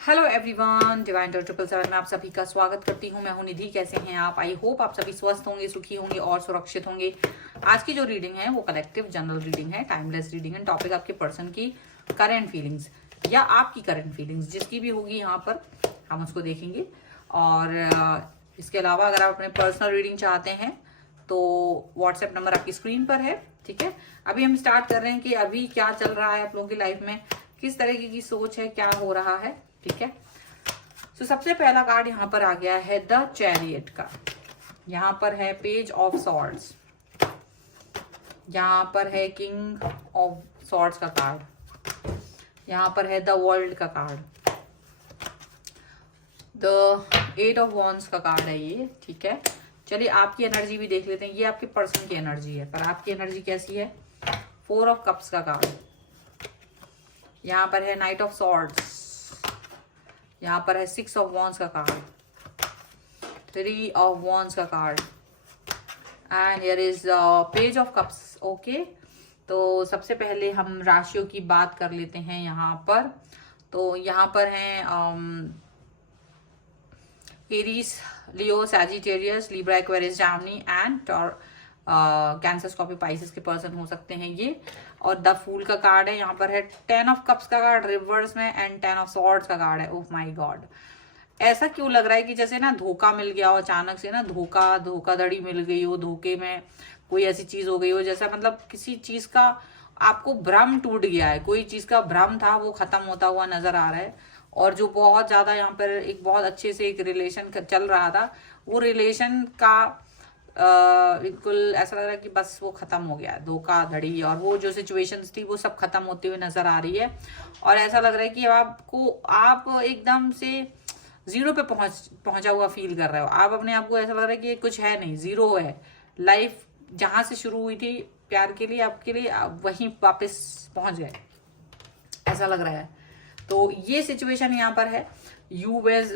Hello everyone, divine 777 में आप सभी का स्वागत करती हूँ। मैं हूँ निधि। कैसे हैं आप? आई होप आप सभी स्वस्थ होंगे, सुखी होंगे और सुरक्षित होंगे। आज की जो रीडिंग है वो कलेक्टिव जनरल रीडिंग है, टाइमलेस रीडिंग है। टॉपिक आपके पर्सन की करंट फीलिंग्स या आपकी करंट फीलिंग्स जिसकी भी होगी यहाँ पर हम उसको देखेंगे। और इसके अलावा अगर आप अपने पर्सनल रीडिंग चाहते हैं तो व्हाट्सएप नंबर आपकी स्क्रीन पर है। ठीक है, अभी हम स्टार्ट कर रहे हैं कि अभी क्या चल रहा है आप लोगों की लाइफ में, किस तरीके की सोच है, क्या हो रहा है। ठीक है, तो सबसे पहला कार्ड यहाँ पर आ गया है द चैरियट का। यहाँ पर है पेज ऑफ सॉर्ड्स, यहाँ पर है किंग ऑफ सॉर्ड्स का कार्ड, यहाँ पर है द वर्ल्ड का card, the eight of wands का कार्ड है ये। ठीक है, चलिए आपकी एनर्जी भी देख लेते हैं। ये आपके पर्सन की एनर्जी है, पर आपकी एनर्जी कैसी है? फोर ऑफ कप्स का कार्ड, यहाँ पर है नाइट ऑफ सॉर्ड्स, यहाँ पर है सिक्स ऑफ वॉन्ड्स का कार्ड, थ्री ऑफ वॉन्ड्स का card and here is page of cups. Okay, तो सबसे पहले हम राशियों की बात कर लेते हैं यहाँ पर। तो यहाँ पर हैं Aries, Leo, Sagittarius, Libra, Aquarius, Jamini and cancer, Scorpio, Pisces के पर्सन हो सकते हैं ये। और द फूल का कार्ड है, यहाँ पर है टेन ऑफ कप्स का कार्ड रिवर्स में एंड टेन ऑफ सॉर्ड्स का कार्ड है। ओह माय गॉड, ऐसा क्यों लग रहा है कि जैसे ना धोखा मिल गया हो, अचानक से ना धोखाधड़ी मिल गई हो, धोखे में कोई ऐसी चीज हो गई हो, जैसा मतलब किसी चीज का आपको भ्रम टूट गया है, कोई चीज का भ्रम था वो खत्म होता हुआ नजर आ रहा है। और जो बहुत ज्यादा यहाँ पर एक बहुत अच्छे से एक रिलेशन चल रहा था, वो रिलेशन का बिल्कुल ऐसा लग रहा है कि बस वो खत्म हो गया है, धोखाधड़ी और वो जो सिचुएशंस थी वो सब खत्म होते हुए नजर आ रही है। और ऐसा लग रहा है कि आप एकदम से जीरो पे पहुंचा हुआ फील कर रहे हो। आप अपने आप को ऐसा लग रहा है कि कुछ है नहीं, जीरो है। लाइफ जहां से शुरू हुई थी प्यार के लिए, आपके लिए, आप वहीं वापस पहुंच गए, ऐसा लग रहा है। तो ये सिचुएशन यहाँ पर है। यू वेज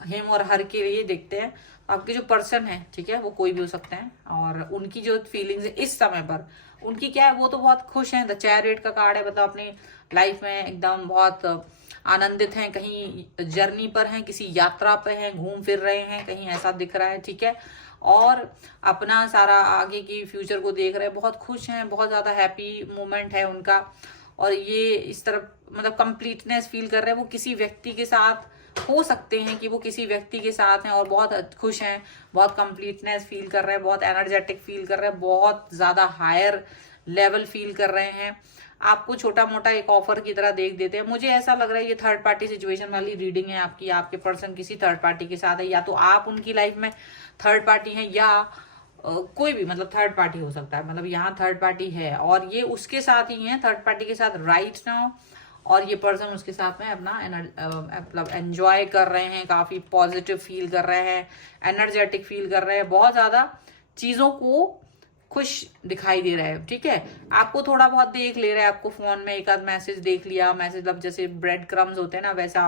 हिम और हर के लिए देखते हैं। आपके जो पर्सन है, ठीक है, वो कोई भी हो सकते हैं और उनकी जो फीलिंग्स है इस समय पर उनकी क्या है, वो तो बहुत खुश हैं। द चैरियट का कार्ड है, मतलब अपनी लाइफ में एकदम बहुत आनंदित हैं, कहीं जर्नी पर हैं, किसी यात्रा पे हैं, घूम फिर रहे हैं कहीं, ऐसा दिख रहा है। ठीक है, और अपना सारा आगे की फ्यूचर को देख रहे हैं, बहुत खुश हैं, बहुत ज्यादा हैप्पी मोमेंट है उनका। और ये इस तरफ मतलब कंप्लीटनेस फील कर रहे हैं। वो किसी व्यक्ति के साथ हो सकते हैं कि वो किसी व्यक्ति के साथ हैं और बहुत खुश हैं, बहुत कंप्लीटनेस फील कर रहे हैं, बहुत एनर्जेटिक फील कर रहे हैं, बहुत ज्यादा हायर लेवल फील कर रहे हैं। आपको छोटा मोटा एक ऑफर की तरह देख देते हैं। मुझे ऐसा लग रहा है ये थर्ड पार्टी सिचुएशन वाली रीडिंग है आपकी। आपके पर्सन किसी थर्ड पार्टी के साथ है, या तो आप उनकी लाइफ में थर्ड पार्टी हैं या कोई भी मतलब थर्ड पार्टी हो सकता है। मतलब यहाँ थर्ड पार्टी है और ये उसके साथ ही है, थर्ड पार्टी के साथ राइट नाउ। और ये पर्सन उसके साथ में अपना मतलब एंजॉय कर रहे हैं, काफी पॉजिटिव फील कर रहे हैं, एनर्जेटिक फील कर रहे हैं, बहुत ज्यादा चीजों को खुश दिखाई दे रहा है। ठीक है, आपको थोड़ा बहुत देख ले रहा है, आपको फोन में एक आध मैसेज देख लिया, मैसेज मतलब जैसे ब्रेड क्रम्स होते हैं ना, वैसा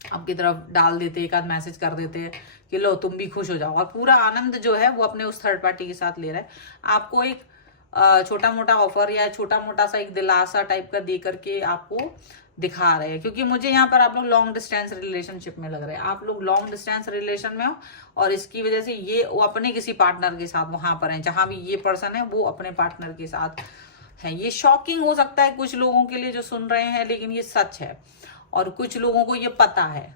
आपकी तरफ डाल देते, एक आध मैसेज कर देते कि लो तुम भी खुश हो जाओ। और पूरा आनंद जो है वो अपने उस थर्ड पार्टी के साथ ले रहा है। आपको एक छोटा मोटा ऑफर या छोटा मोटा सा एक दिलासा टाइप का दे करके आपको दिखा रहे हैं, क्योंकि मुझे यहाँ पर आप लोग लॉन्ग डिस्टेंस रिलेशनशिप में लग रहे हैं। आप लोग लॉन्ग डिस्टेंस रिलेशन में हो और इसकी वजह से ये वो अपने किसी पार्टनर के साथ वहां पर है, जहां भी ये पर्सन है वो अपने पार्टनर के साथ है। ये शॉकिंग हो सकता है कुछ लोगों के लिए जो सुन रहे हैं, लेकिन ये सच है और कुछ लोगों को ये पता है।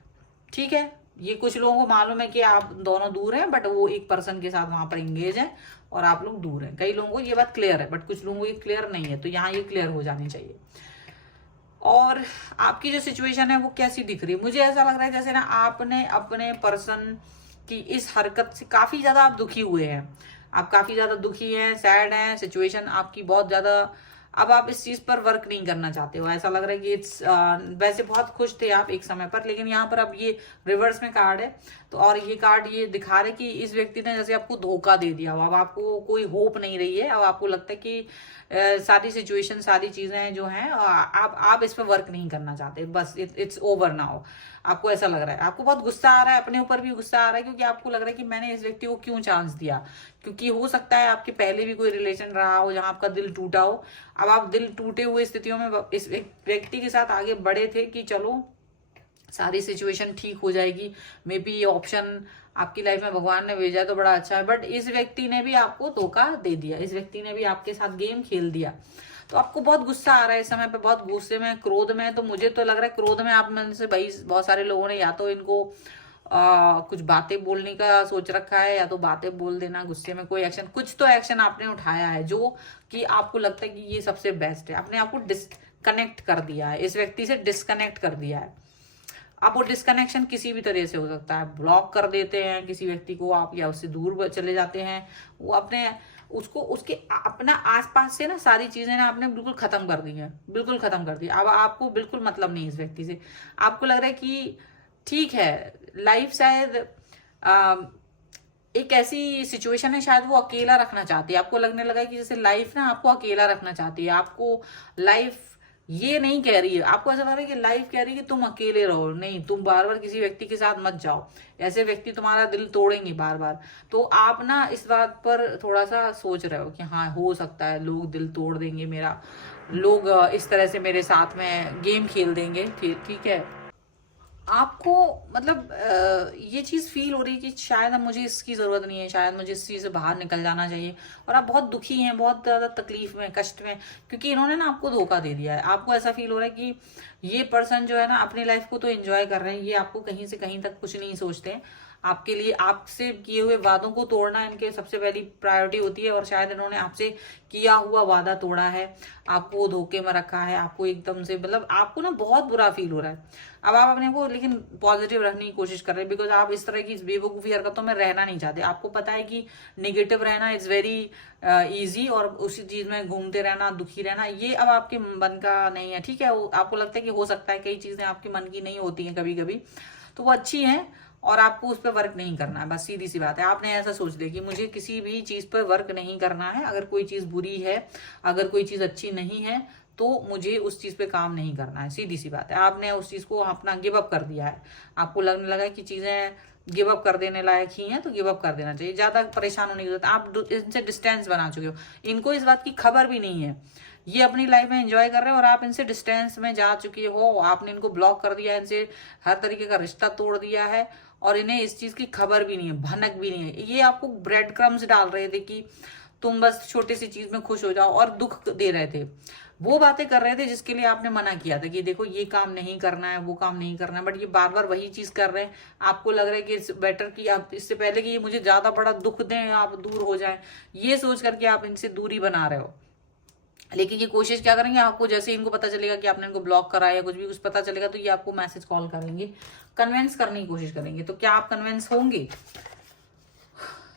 ठीक है, ये कुछ लोगों को मालूम है कि आप दोनों दूर हैं, बट वो एक पर्सन के साथ वहां पर इंगेज है और आप लोग दूर हैं। कई लोगों को ये बात क्लियर है, बट कुछ लोगों को ये क्लियर नहीं है, तो यहाँ ये क्लियर हो जानी चाहिए। और आपकी जो सिचुएशन है वो कैसी दिख रही है? मुझे ऐसा लग रहा है जैसे ना आपने अपने पर्सन की इस हरकत से काफी ज्यादा आप दुखी हुए हैं, आप काफी ज्यादा दुखी हैं, सैड हैं, सिचुएशन आपकी बहुत ज्यादा, अब आप इस चीज पर वर्क नहीं करना चाहते हो। ऐसा लग रहा है कि इट्स वैसे बहुत खुश थे आप एक समय पर, लेकिन यहाँ पर अब ये रिवर्स में कार्ड है। तो और ये कार्ड ये दिखा रहे कि इस व्यक्ति ने जैसे आपको धोखा दे दिया हो, अब आपको कोई होप नहीं रही है। अब आपको लगता है कि सारी सिचुएशन, सारी चीजें जो हैं आप इस पर वर्क नहीं करना चाहते, बस इट्स ओवर नाउ। आपको ऐसा लग रहा है, आपको बहुत गुस्सा आ रहा है, अपने ऊपर भी गुस्सा आ रहा है, क्योंकि आपको लग रहा है कि मैंने इस व्यक्ति को क्यों चांस दिया। क्योंकि हो सकता है आपके पहले भी कोई रिलेशन रहा हो जहां आपका दिल टूटा हो। अब अब आप दिल टूटे हुए स्थितियों में इस व्यक्ति के साथ आगे बढ़े थे कि चलो सारी सिचुएशन ठीक हो जाएगी, मे बी ये ऑप्शन आपकी लाइफ में भगवान ने भेजा तो बड़ा अच्छा है, बट इस व्यक्ति ने भी आपको धोखा दे दिया, इस व्यक्ति ने भी आपके साथ गेम खेल दिया। तो आपको बहुत गुस्सा आ रहा है इस समय पे, बहुत गुस्से में, क्रोध में। तो मुझे तो लग रहा है क्रोध में आप में से भाई बहुत सारे लोगों ने या तो इनको कुछ बातें बोलने का सोच रखा है, या तो बातें बोल देना, गुस्से में कोई एक्शन, कुछ तो एक्शन आपने उठाया है जो कि आपको लगता है कि ये सबसे बेस्ट है। आपने आपको डिस्कनेक्ट कर दिया है, इस व्यक्ति से डिस्कनेक्ट कर दिया है। आप वो डिस्कनेक्शन किसी भी तरह से हो सकता है, ब्लॉक कर देते हैं किसी व्यक्ति को आप, या उससे दूर चले जाते हैं, वो अपने उसको उसके अपना आसपास से ना सारी चीजें ना आपने बिल्कुल खत्म कर दी है, बिल्कुल खत्म कर दी। अब आपको बिल्कुल मतलब नहीं इस व्यक्ति से। आपको लग रहा है कि ठीक है, लाइफ शायद एक ऐसी सिचुएशन है, शायद वो अकेला रखना चाहती है। आपको लगने लगा कि जैसे लाइफ ना आपको अकेला रखना चाहती है, आपको लाइफ ये नहीं कह रही है, आपको ऐसा लग रहा है कि लाइफ कह रही है कि तुम अकेले रहो, नहीं, तुम बार बार किसी व्यक्ति के साथ मत जाओ, ऐसे व्यक्ति तुम्हारा दिल तोड़ेंगे बार बार। तो आप ना इस बात पर थोड़ा सा सोच रहे हो कि हाँ हो सकता है लोग दिल तोड़ देंगे मेरा, लोग इस तरह से मेरे साथ में गेम खेल देंगे, ठीक है। आपको मतलब ये चीज़ फील हो रही है कि शायद अब मुझे इसकी ज़रूरत नहीं है, शायद मुझे इस चीज़ से बाहर निकल जाना चाहिए, और आप बहुत दुखी हैं, बहुत ज़्यादा तकलीफ में, कष्ट में, क्योंकि इन्होंने ना आपको धोखा दे दिया है। आपको ऐसा फील हो रहा है कि ये पर्सन जो है ना अपनी लाइफ को तो एंजॉय कर रहे हैं, ये आपको कहीं से कहीं तक कुछ नहीं सोचते हैं। आपके लिए आपसे किए हुए वादों को तोड़ना इनके सबसे पहली प्रायोरिटी होती है, और शायद इन्होंने आपसे किया हुआ वादा तोड़ा है, आपको धोखे में रखा है, आपको एकदम से मतलब आपको ना बहुत बुरा फील हो रहा है। अब आप अपने को लेकिन पॉजिटिव रखने की कोशिश कर रहे हैं, बिकॉज आप इस तरह की बेवकूफ़ी हरकतों में रहना नहीं चाहते। आपको पता है कि नेगेटिव रहना इज़ वेरी ईजी, और उसी चीज़ में घूमते रहना, दुखी रहना, ये अब आपके मन का नहीं है, ठीक है। आपको लगता है कि हो सकता है कई चीज़ें आपके मन की नहीं होती हैं कभी कभी, तो वो अच्छी हैं, और आपको उस पर वर्क नहीं करना है, बस सीधी सी बात है। आपने ऐसा सोच लिया कि मुझे किसी भी चीज़ पर वर्क नहीं करना है, अगर कोई चीज़ बुरी है, अगर कोई चीज़ अच्छी नहीं है, तो मुझे उस चीज़ पे काम नहीं करना है, सीधी सी बात है। आपने उस चीज़ को अपना गिव अप कर दिया है, आपको लगने लगा कि चीज़ें गिव अप कर देने लायक ही हैं, तो गिव अप कर देना चाहिए, ज़्यादा परेशान होने की जरूरत। आप इनसे डिस्टेंस बना चुके हो, इनको इस बात की खबर भी नहीं है, ये अपनी लाइफ में एंजॉय कर रहे हैं, और आप इनसे डिस्टेंस में जा चुके हो, आपने इनको ब्लॉक कर दिया है, इनसे हर तरीके का रिश्ता तोड़ दिया है, और इन्हें इस चीज़ की खबर भी नहीं है, भनक भी नहीं है। ये आपको ब्रेड क्रम्स डाल रहे थे कि तुम बस छोटी सी चीज़ में खुश हो जाओ, और दुख दे रहे थे, वो बातें कर रहे थे जिसके लिए आपने मना किया था कि देखो ये काम नहीं करना है, वो काम नहीं करना है, बट ये बार बार वही चीज़ कर रहे हैं। आपको लग रहा है कि इट्स बेटर कि आप इससे पहले कि ये मुझे ज़्यादा बड़ा दुख दें, आप दूर हो जाएं, ये सोच करके आप इनसे दूरी बना रहे हो। लेकिन ये कोशिश क्या करेंगे, आपको जैसे इनको पता चलेगा कि आपने इनको ब्लॉक करा या कुछ भी कुछ पता चलेगा, तो ये आपको मैसेज कॉल करेंगे, कन्विंस करने की कोशिश करेंगे। तो क्या आप कन्विंस होंगे?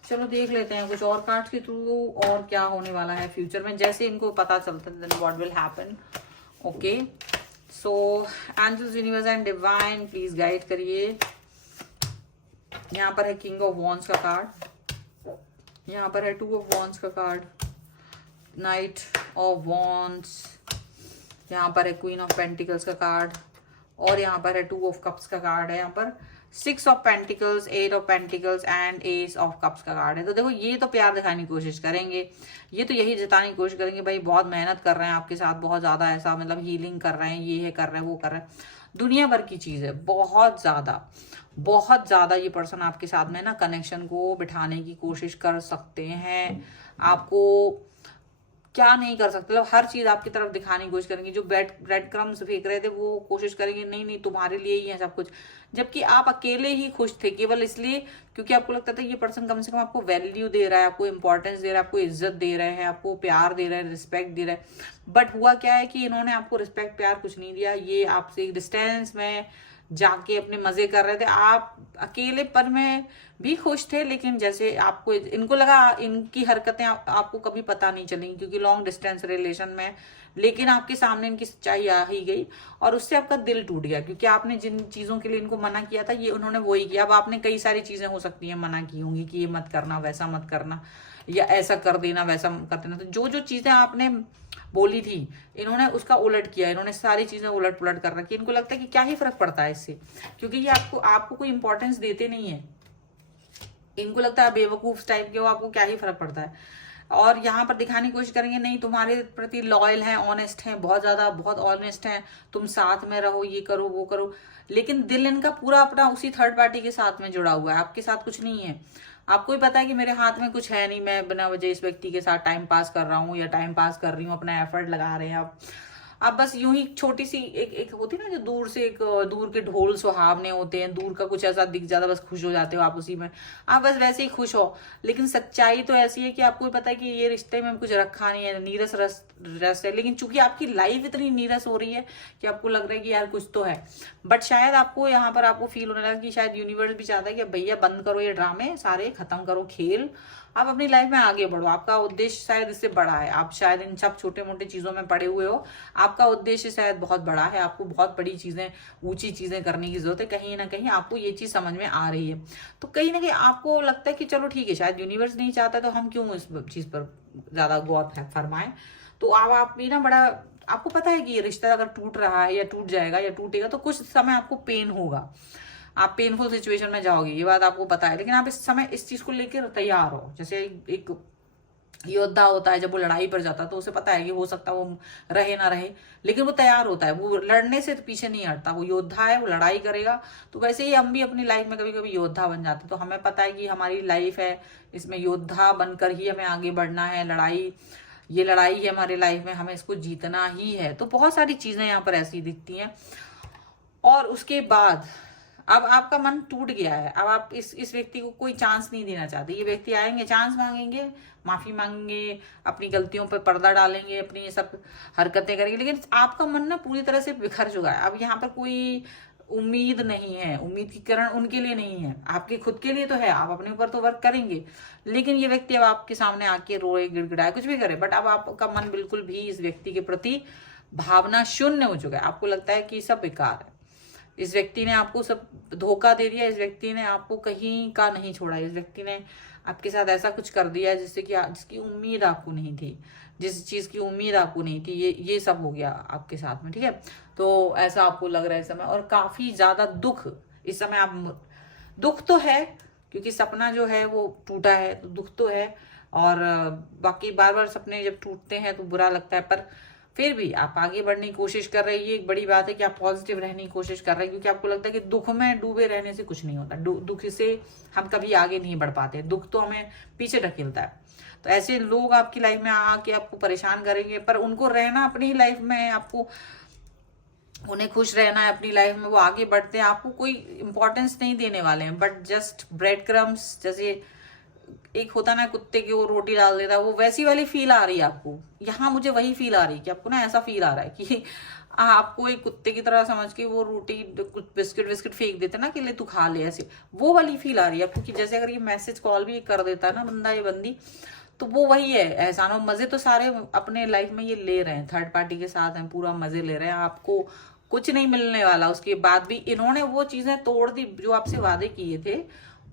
चलो देख लेते हैं कुछ और कार्ड्स के थ्रू और क्या होने वाला है फ्यूचर में, जैसे इनको पता चलता है then what will happen. Okay, so angels, universe and divine please guide करिए। यहाँ पर है किंग ऑफ वॉन्ड्स का कार्ड, यहाँ पर है 2 ऑफ वॉन्ड्स का कार्ड, नाइट ऑफ वॉन्ड्स, यहाँ पर है क्वीन ऑफ पेंटिकल्स का कार्ड, और यहाँ पर है 2 ऑफ कप्स का कार्ड है, यहाँ पर 6 of pentacles, 8 of pentacles and S of cups का कार्ड है। तो देखो ये तो प्यार दिखाने की कोशिश करेंगे, ये तो यही जताने की कोशिश करेंगे भाई बहुत मेहनत कर रहे हैं आपके साथ, बहुत ज़्यादा ऐसा मतलब हीलिंग कर रहे हैं, ये है कर रहे हैं, वो कर रहे हैं, दुनिया भर की चीज़ है, बहुत ज़्यादा ये पर्सन आपके साथ में ना कनेक्शन को बिठाने की कोशिश कर सकते हैं। आपको क्या नहीं कर सकते, मतलब हर चीज आपकी तरफ दिखाने की कोशिश करेंगे। जो ब्रेड क्रम्स फेंक रहे थे वो कोशिश करेंगे नहीं नहीं तुम्हारे लिए ही है सब कुछ, जबकि आप अकेले ही खुश थे केवल इसलिए क्योंकि आपको लगता था ये पर्सन कम से कम आपको वैल्यू दे रहा है, आपको इंपॉर्टेंस दे रहा है, आपको इज्जत दे रहे हैं, आपको प्यार दे रहे हैं, रिस्पेक्ट दे रहे हैं। बट हुआ क्या है कि इन्होंने आपको रिस्पेक्ट प्यार कुछ नहीं दिया, ये आपसे एक डिस्टेंस में जाके अपने मजे कर रहे थे। आप अकेलेपन में भी खुश थे, लेकिन जैसे आपको इनको लगा इनकी हरकतें आपको कभी पता नहीं चलेंगी क्योंकि लॉन्ग डिस्टेंस रिलेशन में, लेकिन आपके सामने इनकी सच्चाई आ ही गई और उससे आपका दिल टूट गया क्योंकि आपने जिन चीज़ों के लिए इनको मना किया था ये उन्होंने वही किया। अब आपने कई सारी चीज़ें हो सकती हैं मना की होंगी कि ये मत करना, वैसा मत करना, या ऐसा कर देना, वैसा कर देना। तो जो जो चीज़ें आपने बोली थी इन्होंने उसका उलट किया, इन्होंने सारी चीजें उलट पुलट कर रखी। इनको लगता है कि क्या ही फर्क पड़ता है इससे, क्योंकि ये आपको कोई इंपॉर्टेंस देते नहीं है। इनको लगता है बेवकूफ टाइप के हो, आपको क्या ही फर्क पड़ता है। और यहाँ पर दिखाने की कोशिश करेंगे नहीं तुम्हारे प्रति लॉयल हैं, ऑनेस्ट हैं, बहुत ज्यादा बहुत ऑनेस्ट हैं, तुम साथ में रहो, ये करो वो करो, लेकिन दिल इनका पूरा अपना उसी थर्ड पार्टी के साथ में जुड़ा हुआ है, आपके साथ कुछ नहीं है। आपको भी पता है कि मेरे हाथ में कुछ है नहीं, मैं बिना वजह इस व्यक्ति के साथ टाइम पास कर रहा हूँ या टाइम पास कर रही हूँ, अपना एफर्ट लगा रहे हैं आप बस यूं ही छोटी सी एक होती है ना, जो दूर से एक दूर के ढोल सुहावने होते हैं, दूर का कुछ ऐसा दिख जाता, बस खुश हो जाते हो आप उसी में, आप बस वैसे ही खुश हो। लेकिन सच्चाई तो ऐसी है कि आपको भी पता है कि ये रिश्ते में कुछ रखा नहीं है, नीरस रस है, लेकिन चूंकि आपकी लाइफ इतनी नीरस हो रही है कि आपको लग रहा है कि यार कुछ तो है, बट शायद आपको यहाँ पर आपको फील होने लगा कि शायद यूनिवर्स भी चाहता है कि भैया बंद करो ये ड्रामे सारे, खत्म करो खेल, आप अपनी लाइफ में आगे बढ़ो, आपका उद्देश्य शायद इससे बड़ा है, आप शायद इन सब छोटे मोटे चीजों में पड़े हुए हो, आपका उद्देश्य शायद बहुत बड़ा है, आपको बहुत बड़ी चीजें, ऊंची चीजें करने की जरूरत है, कहीं ना कहीं आपको ये चीज समझ में आ रही है। तो कहीं ना कहीं आपको लगता है कि चलो ठीक है, शायद यूनिवर्स नहीं चाहता तो हम क्यों इस चीज पर ज्यादा गौर फरमाएं। तो अब आप भी ना बड़ा, आपको पता है कि ये रिश्ता अगर टूट रहा है या टूट जाएगा या टूटेगा तो कुछ समय आपको पेन होगा, आप पेनफुल सिचुएशन में जाओगे, ये बात आपको पता है, लेकिन आप इस समय इस चीज को लेकर तैयार हो। जैसे एक योद्धा होता है, जब वो लड़ाई पर जाता है तो उसे पता है कि हो सकता है वो रहे ना रहे, लेकिन वो तैयार होता है, वो लड़ने से पीछे नहीं हटता, वो योद्धा है, वो लड़ाई करेगा। तो वैसे ही हम भी अपनी लाइफ में कभी कभी योद्धा बन जाते हैं, तो हमें पता है कि हमारी लाइफ है, इसमें योद्धा बनकर ही हमें आगे बढ़ना है, ये लड़ाई है हमारी लाइफ में, हमें इसको जीतना ही है। तो बहुत सारी चीजें यहाँ पर ऐसी दिखती हैं। और उसके बाद अब आपका मन टूट गया है, अब आप इस व्यक्ति को कोई चांस नहीं देना चाहते। ये व्यक्ति आएंगे, चांस मांगेंगे, माफी मांगेंगे, अपनी गलतियों पर पर्दा डालेंगे, अपनी ये सब हरकतें करेंगे, लेकिन आपका मन ना पूरी तरह से बिखर चुका है। अब यहाँ पर कोई उम्मीद नहीं है, उम्मीद की किरण उनके लिए नहीं है, आपके खुद के लिए तो है, आप अपने ऊपर तो वर्क करेंगे, लेकिन ये व्यक्ति अब आपके सामने आके रोए, गिड़गिड़ाए, कुछ भी करे, बट अब आपका मन बिल्कुल भी इस व्यक्ति के प्रति भावना शून्य हो चुका है। आपको लगता है कि सब बेकार है, इस व्यक्ति ने आपको सब धोखा दे दिया, इस व्यक्ति ने आपको कहीं का नहीं छोड़ा, इस व्यक्ति ने आपके साथ ऐसा कुछ कर दिया जिससे कि जिसकी उम्मीद आपको नहीं थी, जिस चीज की उम्मीद आपको नहीं थी, ये सब हो गया आपके साथ में, ठीक है। तो ऐसा आपको लग रहा है इस समय, और काफी ज्यादा दुख इस समय आप, दुख तो है क्योंकि सपना जो है वो टूटा है, तो दुख तो है, और बाकी बार बार सपने जब टूटते हैं तो बुरा लगता है, पर फिर भी आप आगे बढ़ने की कोशिश कर रहे हैं। ये एक बड़ी बात है कि आप पॉजिटिव रहने की कोशिश कर रहे हैं, क्योंकि आपको लगता है कि दुख में डूबे रहने से कुछ नहीं होता, दुख से हम कभी आगे नहीं बढ़ पाते, दुख तो हमें पीछे ढकेलता है। तो ऐसे लोग आपकी लाइफ में आके आपको परेशान करेंगे, पर उनको रहना अपनी ही लाइफ में, आपको उन्हें खुश रहना है अपनी लाइफ में, वो आगे बढ़ते हैं, आपको कोई इंपॉर्टेंस नहीं देने वाले हैं, बट जस्ट ब्रेड क्रम्स, जैसे एक होता ना कुत्ते की वो रोटी डाल देता है, वो वैसी वाली फील आ रही है आपको। यहाँ मुझे वही फील आ रही है कि आपको ना ऐसा फील आ रहा है कि आपको एक कुत्ते की तरह समझ के वो रोटी कुछ बिस्किट फेंक देते ना कि ले तू खा ले, ऐसे वो वाली फील आ रही है आपको। कि जैसे अगर ये मैसेज कॉल भी कर देता है ना बंदा या बंदी, तो वो वही है एहसान। और मजे तो सारे अपने लाइफ में ये ले रहे हैं, थर्ड पार्टी के साथ हैं, पूरा मजे ले रहे हैं, आपको कुछ नहीं मिलने वाला। उसके बाद भी इन्होंने वो चीजें तोड़ दी जो आपसे वादे किए थे,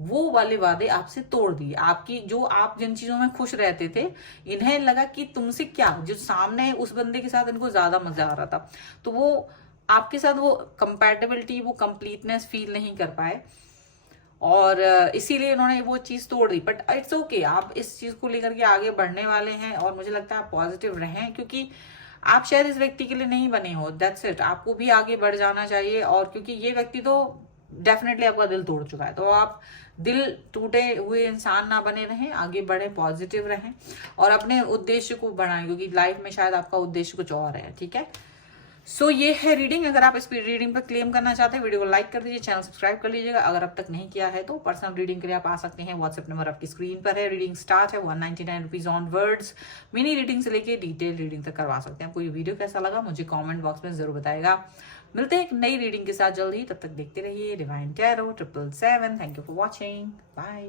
वो वाले वादे आपसे तोड़ दिए। आपकी जो आप जिन चीजों में खुश रहते थे, इन्हें लगा कि तुमसे क्या, जो सामने उस बंदे के साथ इनको ज्यादा मजा आ रहा था, तो वो आपके साथ वो कंपैटिबिलिटी, वो कंप्लीटनेस फील नहीं कर पाए, और इसीलिए इन्होंने वो चीज तोड़ दी। बट इट्स ओके, आप इस चीज को लेकर के आगे बढ़ने वाले हैं, और मुझे लगता है आप पॉजिटिव रहें, क्योंकि आप शायद इस व्यक्ति के लिए नहीं बने हो, दैट्स इट। आपको भी आगे बढ़ जाना चाहिए, और क्योंकि ये व्यक्ति तो डेफिनेटली आपका दिल तोड़ चुका है, तो आप दिल टूटे हुए इंसान ना बने रहें, आगे बढ़ें, पॉजिटिव रहें, और अपने उद्देश्य को बढ़ाएं, क्योंकि लाइफ में शायद आपका उद्देश्य कुछ और है, ठीक है। सो ये है रीडिंग। अगर आप इस रीडिंग पर क्लेम करना चाहते हैं, वीडियो को लाइक कर दीजिए, चैनल सब्सक्राइब कर लीजिएगा अगर अब तक नहीं किया है तो। पर्सनल रीडिंग के लिए आप आ सकते हैं, व्हाट्सएप नंबर आपकी स्क्रीन पर है। रीडिंग स्टार्ट है 199 rupees on words. Mini reading से लेके डिटेल रीडिंग तक करवा सकते हैं। कोई वीडियो कैसा लगा मुझे कॉमेंट बॉक्स में जरूर बताएगा। मिलते हैं एक नई रीडिंग के साथ जल्द ही, तब तक देखते रहिए divine tarot 777। Thank you for watching, bye.